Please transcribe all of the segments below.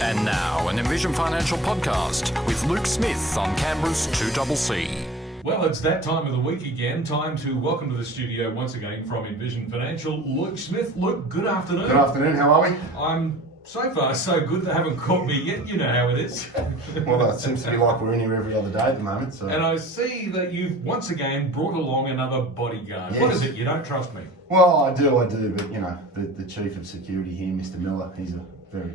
And now, an Envision Financial podcast with Luke Smith on Canberra's 2CC. Well, it's that time of the week again. Time to welcome to the studio once again from Envision Financial, Luke Smith. Luke, good afternoon. Good afternoon, how are we? I'm so far so good. They haven't caught me yet. You know how it is. Well, it seems to be like we're in here every other day at the moment. So. And I see that you've once again brought along another bodyguard. Yes. What is it? You don't trust me? Well, I do, but you know, the chief of security here, Mr. Miller, he's a very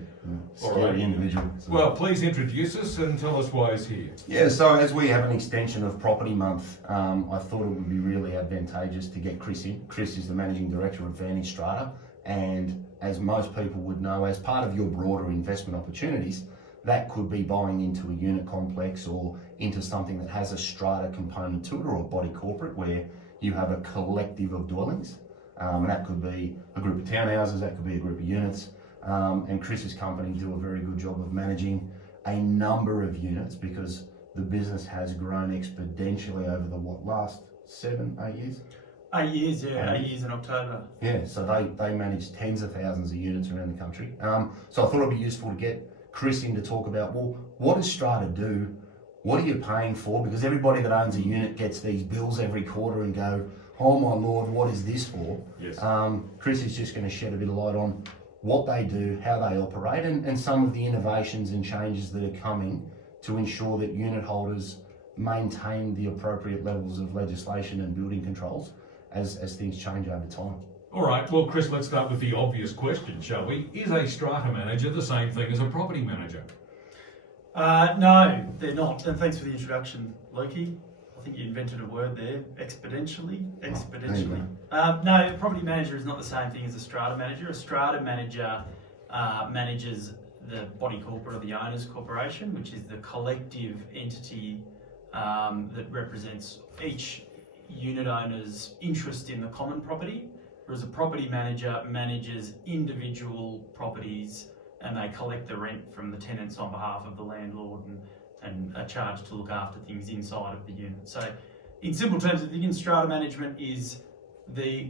scary individual. So. Well, please introduce us and tell us why he's here. Yeah, so as we have an extension of Property Month, I thought it would be really advantageous to get Chris in. Chris is the Managing Director of Vantage Strata, and as most people would know, as part of your broader investment opportunities, that could be buying into a unit complex or into something that has a strata component to it, or a body corporate where you have a collective of dwellings. And that could be a group of townhouses, that could be a group of units. And Chris's company do a very good job of managing a number of units because the business has grown exponentially over the last 7-8 years? 8 years, yeah, 8 years in October. Yeah, so they manage tens of thousands of units around the country. So I thought it'd be useful to get Chris in to talk about, well, what does Strata do? What are you paying for? Because everybody that owns a unit gets these bills every quarter and go, oh my Lord, what is this for? Yes. Chris is just going to shed a bit of light on what they do, how they operate, and some of the innovations and changes that are coming to ensure that unit holders maintain the appropriate levels of legislation and building controls as things change over time. All right, well, Chris, let's start with the obvious question, shall we? Is a strata manager the same thing as a property manager? No, they're not. And thanks for the introduction, Loki. I think you invented a word there, exponentially. No, a property manager is not the same thing as a strata manager. A strata manager manages the body corporate or the owners corporation, which is the collective entity that represents each unit owner's interest in the common property, whereas a property manager manages individual properties and they collect the rent from the tenants on behalf of the landlord and are charged to look after things inside of the unit. So in simple terms, the thing in strata management is the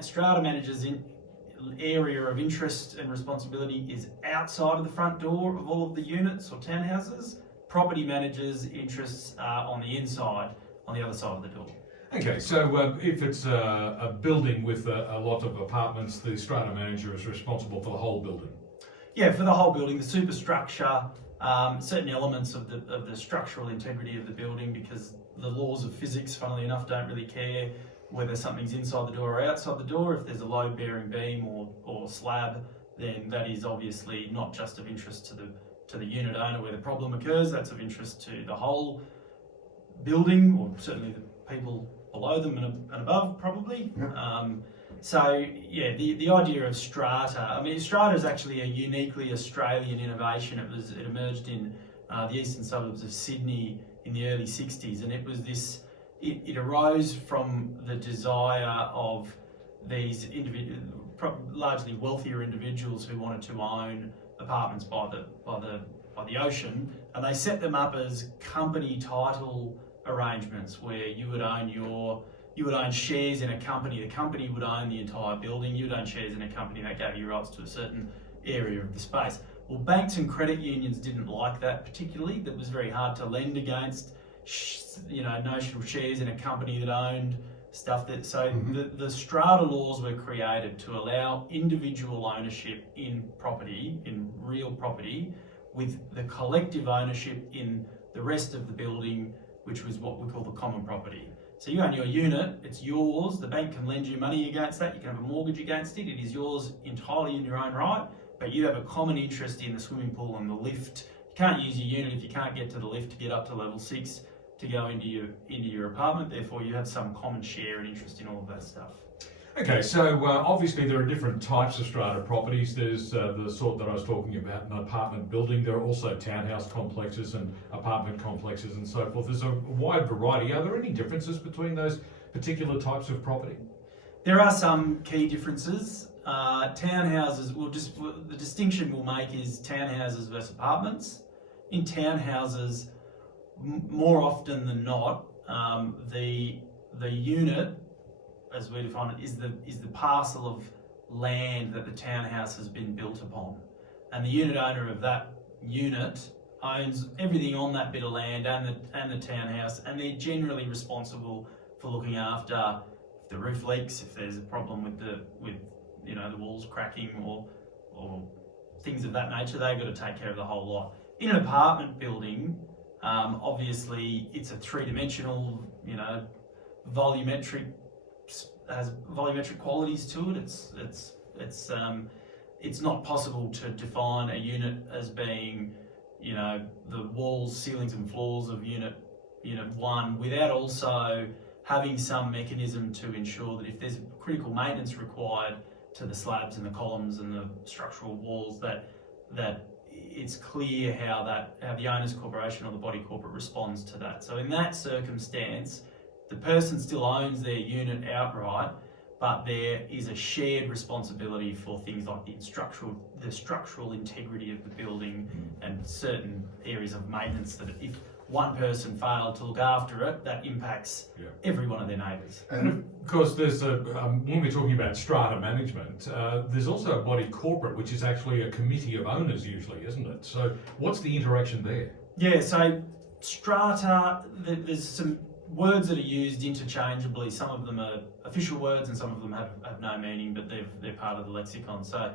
strata manager's area of interest and responsibility is outside of the front door of all of the units or townhouses. Property managers' interests are on the inside, on the other side of the door. Okay, so if it's a building with a lot of apartments, the strata manager is responsible for the whole building. Yeah, for the whole building, the superstructure, certain elements of the structural integrity of the building, because the laws of physics, funnily enough, don't really care whether something's inside the door or outside the door. If there's a load-bearing beam or slab, then that is obviously not just of interest to the unit owner where the problem occurs. That's of interest to the whole building, or certainly the people below them and above, probably. Yeah. So yeah, the idea of strata. I mean, strata is actually a uniquely Australian innovation. It emerged in the eastern suburbs of Sydney in the early '60s, and it was this. It arose from the desire of these largely wealthier individuals who wanted to own apartments by the ocean, and they set them up as company title arrangements where you would own shares in a company. The company would own the entire building. You would own shares in a company that gave you rights to a certain area of the space. Well, banks and credit unions didn't like that particularly. That was very hard to lend against, notional shares in a company that owned stuff that. So the strata laws were created to allow individual ownership in property, in real property, with the collective ownership in the rest of the building, which was what we call the common property. So you own your unit, it's yours, the bank can lend you money against that, you can have a mortgage against it, it is yours entirely in your own right, but you have a common interest in the swimming pool and the lift. You can't use your unit if you can't get to the lift to get up to level 6 to go into your apartment, therefore you have some common share and interest in all of that stuff. Okay, so obviously there are different types of strata properties. There's the sort that I was talking about, an apartment building. There are also townhouse complexes and apartment complexes and so forth. There's a wide variety. Are there any differences between those particular types of property? There are some key differences. Townhouses, the distinction we'll make is townhouses versus apartments. In townhouses, more often than not, the unit, as we define it, is the parcel of land that the townhouse has been built upon, and the unit owner of that unit owns everything on that bit of land and the townhouse, and they're generally responsible for looking after if the roof leaks, if there's a problem with the walls cracking or things of that nature. They've got to take care of the whole lot. In an apartment building, obviously it's a three-dimensional, volumetric, has volumetric qualities to it. It's not possible to define a unit as being, the walls, ceilings and floors of unit 1 without also having some mechanism to ensure that if there's critical maintenance required to the slabs and the columns and the structural walls, that it's clear how the owner's corporation or the body corporate responds to that. So in that circumstance, the person still owns their unit outright, but there is a shared responsibility for things like the structural integrity of the building and certain areas of maintenance that if one person failed to look after it, that impacts every one of their neighbours. And of course, there's when we're talking about strata management, there's also a body corporate, which is actually a committee of owners usually, isn't it? So what's the interaction there? Yeah, so strata, there's some words that are used interchangeably. Some of them are official words and some of them have no meaning, but they're part of the lexicon. So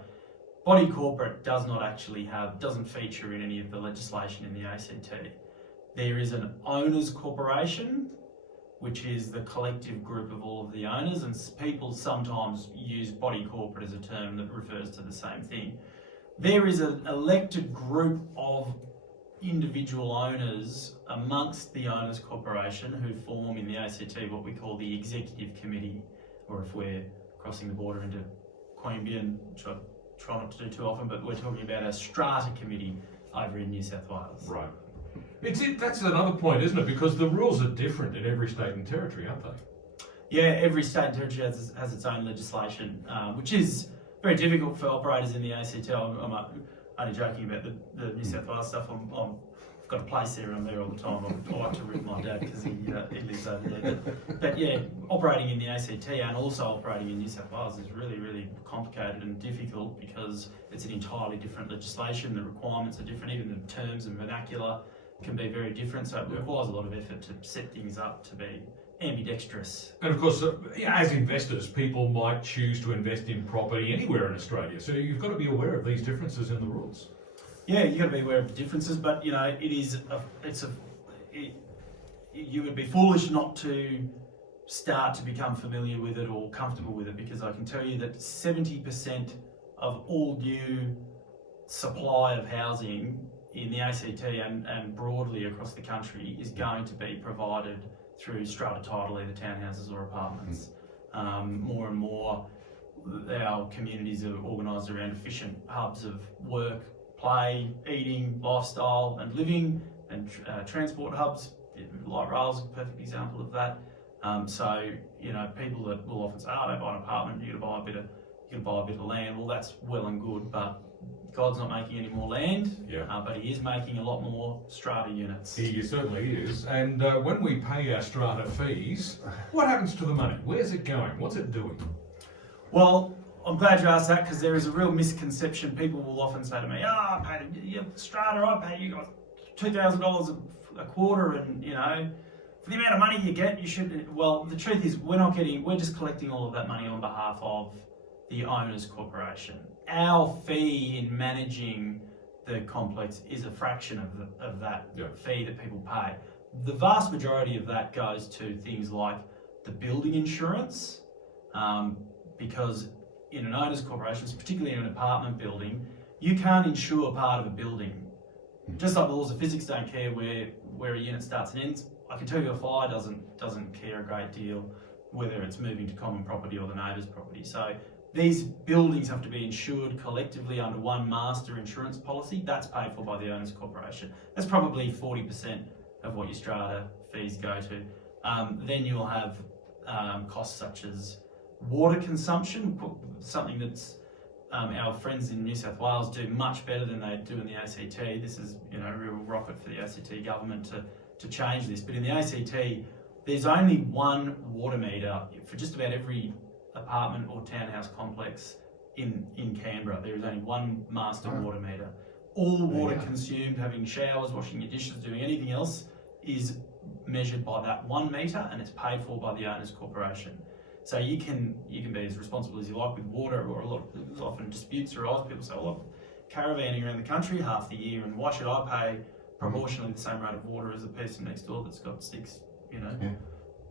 body corporate doesn't feature in any of the legislation in the ACT. There is an owners corporation, which is the collective group of all of the owners, and people sometimes use body corporate as a term that refers to the same thing. There is an elected group of individual owners amongst the owners corporation who form in the ACT what we call the executive committee, or if we're crossing the border into Queanbeyan, which I try not to do too often, but we're talking about a strata committee over in New South Wales. Right. That's another point, isn't it? Because the rules are different in every state and territory, aren't they? Yeah, every state and territory has its own legislation, which is very difficult for operators in the ACT. I'm only joking about the New South Wales stuff. I've got a place there and I'm there all the time. I like to rip my dad because he lives over there. But yeah, operating in the ACT and also operating in New South Wales is really, really complicated and difficult because it's an entirely different legislation. The requirements are different. Even the terms and vernacular can be very different. So it requires a lot of effort to set things up to be ambidextrous. And of course, as investors, people might choose to invest in property anywhere in Australia. So you've got to be aware of these differences in the rules. Yeah, you've got to be aware of the differences, but you would be foolish not to start to become familiar with it or comfortable with it, because I can tell you that 70% of all new supply of housing in the ACT and broadly across the country is going to be provided through strata title, either townhouses or apartments. More and more, our communities are organised around efficient hubs of work, play, eating, lifestyle and living, and transport hubs. Light rail is a perfect example of that. So people that will often say, "Oh, don't buy an apartment. You got to buy a bit of land." Well, that's well and good, but God's not making any more land, but he is making a lot more strata units. He certainly is. And when we pay our strata fees, what happens to the money? Where's it going? What's it doing? Well, I'm glad you asked that, because there is a real misconception. People will often say to me, I paid strata, I pay you guys $2,000 a quarter, and for the amount of money you get, you should. Well, the truth is we're just collecting all of that money on behalf of the owners corporation. Our fee in managing the complex is a fraction of that fee that people pay. The vast majority of that goes to things like the building insurance, because in an owners corporation, particularly in an apartment building, you can't insure part of a building. Just like the laws of physics don't care where a unit starts and ends, I can tell you a fire doesn't care a great deal whether it's moving to common property or the neighbour's property. So these buildings have to be insured collectively under one master insurance policy. That's paid for by the owners corporation. That's probably 40% of what your strata fees go to. Then you'll have costs such as water consumption, something that's our friends in New South Wales do much better than they do in the ACT. This is a real rocket for the ACT government to change this. But in the ACT, there's only one water meter for just about every apartment or townhouse complex in Canberra. There is only one master water meter. all water consumed, having showers, washing your dishes, doing anything else, is measured by that 1 metre, and it's paid for by the owners' corporation. So you can be as responsible as you like with water, or there's often disputes arise. People say, well, I'm caravanning around the country half the year, and why should I pay proportionally the same rate of water as the person next door that's got 6,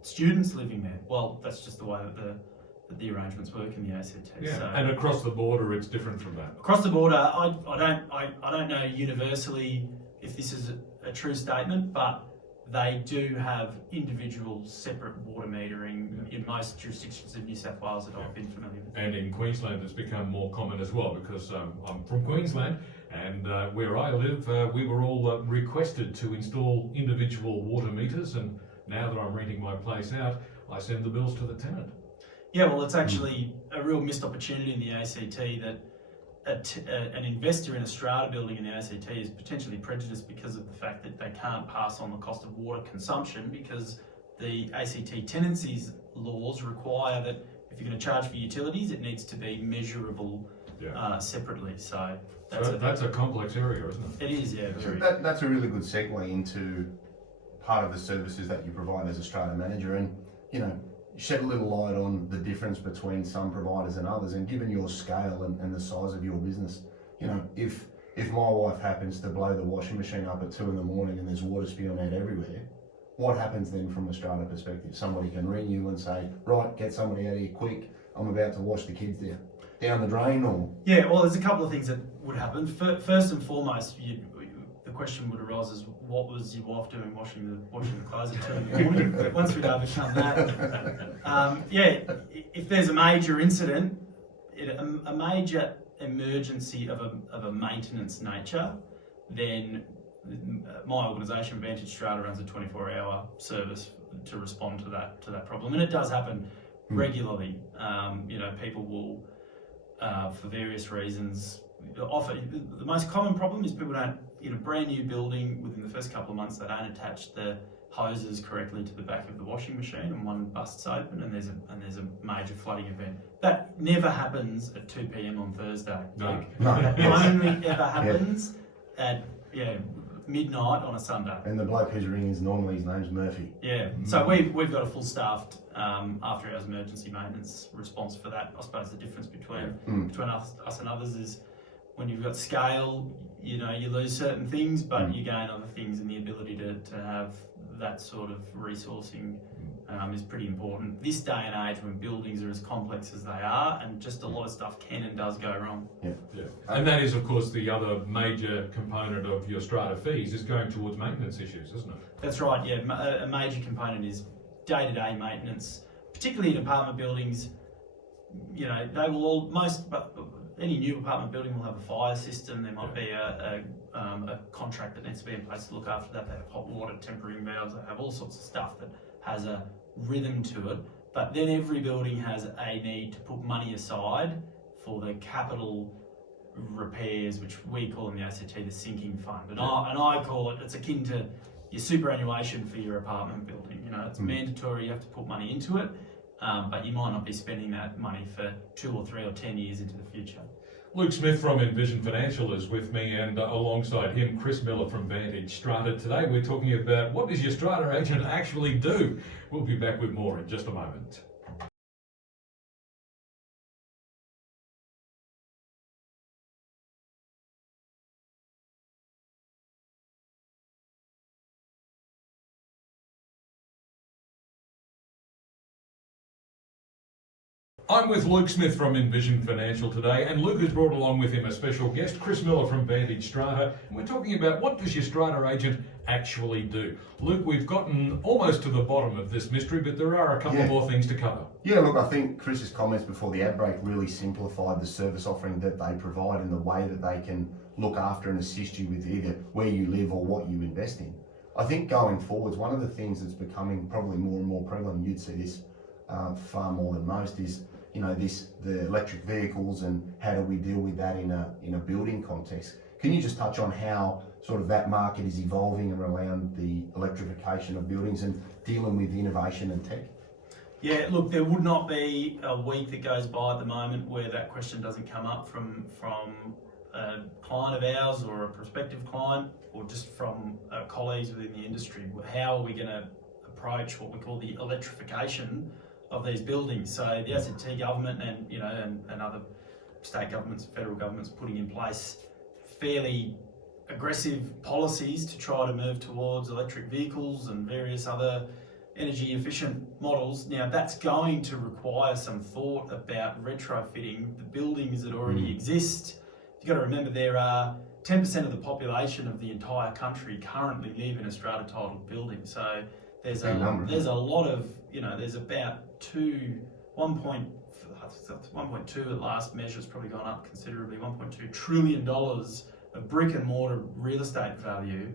students living there? Well, that's just the way that the arrangements work in the ACT. Yeah, So, and across the border, it's different from that. across the border, I don't know universally if this is a true statement, but they do have individual separate water metering in most jurisdictions of New South Wales that I've been familiar with. And in Queensland, it's become more common as well, because I'm from Queensland, and where I live, we were all requested to install individual water meters, and now that I'm renting my place out, I send the bills to the tenant. Yeah, well, it's actually a real missed opportunity in the ACT that an investor in a strata building in the ACT is potentially prejudiced because of the fact that they can't pass on the cost of water consumption, because the ACT tenancies laws require that if you're going to charge for utilities, it needs to be measurable separately. So that's a complex area, isn't it? It is, yeah. So that's a really good segue into part of the services that you provide as a strata manager, and shed a little light on the difference between some providers and others. And given your scale and the size of your business, if my wife happens to blow the washing machine up at 2 a.m. and there's water spewing out everywhere, what happens then from a strata perspective? Somebody can ring you and say, right, get somebody out of here quick, I'm about to wash the kids down the drain, or? Yeah, well, there's a couple of things that would happen. First and foremost, the question would arise is, what was your wife doing washing the clothes at 2 in the morning? But once we'd overcome that, if there's a major incident, a major emergency of a maintenance nature, then my organisation, Vantage Strata, runs a 24-hour service to respond to that problem, and it does happen regularly. People will, for various reasons, the most common problem is people don't, in a brand new building, within the first couple of months, they don't attach the hoses correctly to the back of the washing machine, and one busts open, and there's a major flooding event. That never happens at 2 p.m. on Thursday. No. That only ever happens at midnight on a Sunday. And the bloke who's ringing is normally, his name's Murphy. Yeah. So we've got a full staffed after hours emergency maintenance response for that. I suppose the difference between us and others is, when you've got scale, you lose certain things, but you gain other things, and the ability to have that sort of resourcing is pretty important. This day and age, when buildings are as complex as they are, and just a lot of stuff can and does go wrong. Yeah. And that is, of course, the other major component of your strata fees is going towards maintenance issues, isn't it? That's right, yeah. A major component is day-to-day maintenance, particularly in apartment buildings. They will any new apartment building will have a fire system. There might be a contract that needs to be in place to look after that. They have hot water tempering valves. They have all sorts of stuff that has a rhythm to it. But then every building has a need to put money aside for the capital repairs, which we call in the ACT the sinking fund. And I call it's akin to your superannuation for your apartment building. It's mandatory. You have to put money into it. But you might not be spending that money for 2 or 3 or 10 years into the future. Luke Smith from Envision Financial is with me, and alongside him, Chris Miller from Vantage Strata. Today we're talking about, what does your strata agent actually do? We'll be back with more in just a moment. I'm with Luke Smith from Envision Financial today, and Luke has brought along with him a special guest, Chris Miller from Vantage Strata, and we're talking about, what does your strata agent actually do? Luke, we've gotten almost to the bottom of this mystery, but there are a couple more things to cover. Yeah, look, I think Chris's comments before the ad break really simplified the service offering that they provide and the way that they can look after and assist you with either where you live or what you invest in. I think going forwards, one of the things that's becoming probably more and more prevalent, you'd see this far more than most, is the electric vehicles, and how do we deal with that in a building context. Can you just touch on how sort of that market is evolving around the electrification of buildings and dealing with innovation and tech? Yeah, look, there would not be a week that goes by at the moment where that question doesn't come up from a client of ours or a prospective client, or just from colleagues within the industry, how are we going to approach what we call the electrification of these buildings? So the ACT government and other state governments, federal governments putting in place fairly aggressive policies to try to move towards electric vehicles and various other energy efficient models. Now that's going to require some thought about retrofitting the buildings that already exist. You've got to remember there are 10% of the population of the entire country currently live in a strata titled building. So there's a lot of, there's about 1.2 at last measure, it's probably gone up considerably, $1.2 trillion of brick and mortar real estate value,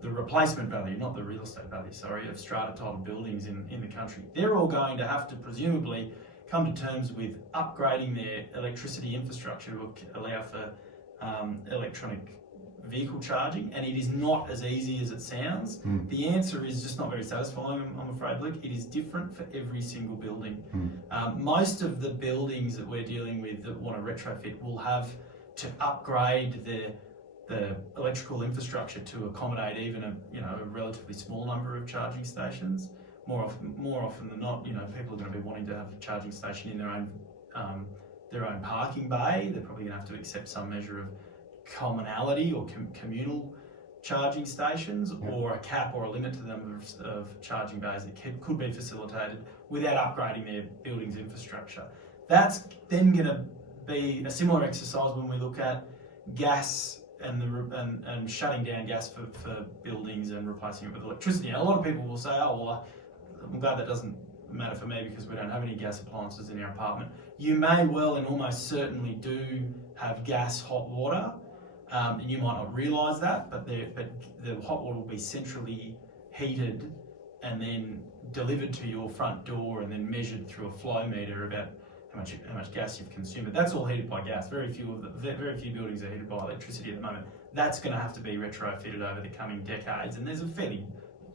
the replacement value, not the real estate value, sorry, of strata titled buildings in the country. They're all going to have to presumably come to terms with upgrading their electricity infrastructure to allow for electronic vehicle charging, and it is not as easy as it sounds. The answer is just not very satisfying, I'm afraid, Luke. It is different for every single building. Most of the buildings that we're dealing with that want to retrofit will have to upgrade the electrical infrastructure to accommodate even a relatively small number of charging stations. More often than not, people are going to be wanting to have a charging station in their own parking bay. They're probably going to have to accept some measure of commonality or communal charging stations, or a cap or a limit to the number of charging bays that could be facilitated without upgrading their building's infrastructure. That's then going to be a similar exercise when we look at gas and shutting down gas for buildings and replacing it with electricity. Now, a lot of people will say, oh, well, I'm glad that doesn't matter for me because we don't have any gas appliances in our apartment. You may well and almost certainly do have gas hot water, and you might not realise that, but the hot water will be centrally heated and then delivered to your front door and then measured through a flow meter about how much gas you've consumed. But that's all heated by gas. Very few buildings are heated by electricity at the moment. That's going to have to be retrofitted over the coming decades, and there's a fairly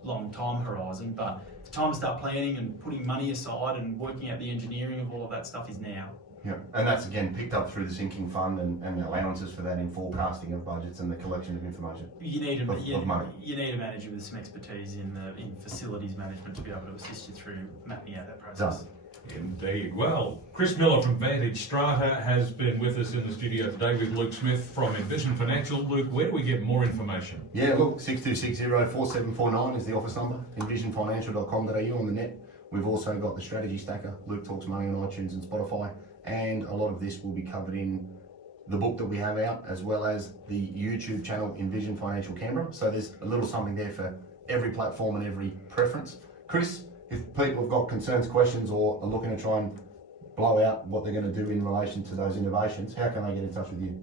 long time horizon, but the time to start planning and putting money aside and working out the engineering of all of that stuff is now. Yeah, and that's again picked up through the sinking fund and allowances for that in forecasting of budgets and the collection of information. You need a manager with some expertise in facilities management to be able to assist you through mapping out that process. Indeed. Well, Chris Miller from Vantage Strata has been with us in the studio today with Luke Smith from Envision Financial. Luke, where do we get more information? Yeah, look, 62604749 is the office number, envisionfinancial.com.au on the net. We've also got the strategy stacker, Luke Talks Money on iTunes and Spotify, and a lot of this will be covered in the book that we have out, as well as the YouTube channel Envision Financial Canberra. So there's a little something there for every platform and every preference. Chris, if people have got concerns, questions, or are looking to try and blow out what they're going to do in relation to those innovations, how can they get in touch with you?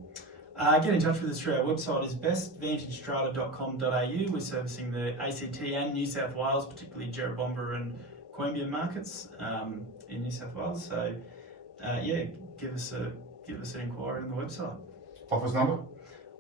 Get in touch with us through our website is best, vantagestrata.com.au. We're servicing the ACT and New South Wales, particularly Jerrabomba and Queanbeyan markets in New South Wales. So give us an inquiry on the website. Office number?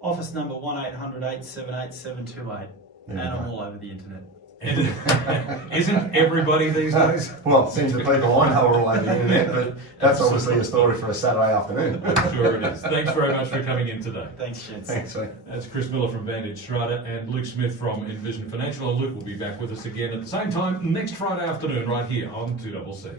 Office number 1800 878 728. And I'm all over the internet. Isn't everybody these days? Well, it seems the people I know are all over the internet, but that's obviously a story for a Saturday afternoon. Sure it is. Thanks very much for coming in today. Thanks, gents. Thanks, mate. That's Chris Miller from Vantage Strata and Luke Smith from Envision Financial. And Luke will be back with us again at the same time next Friday afternoon right here on 2CC.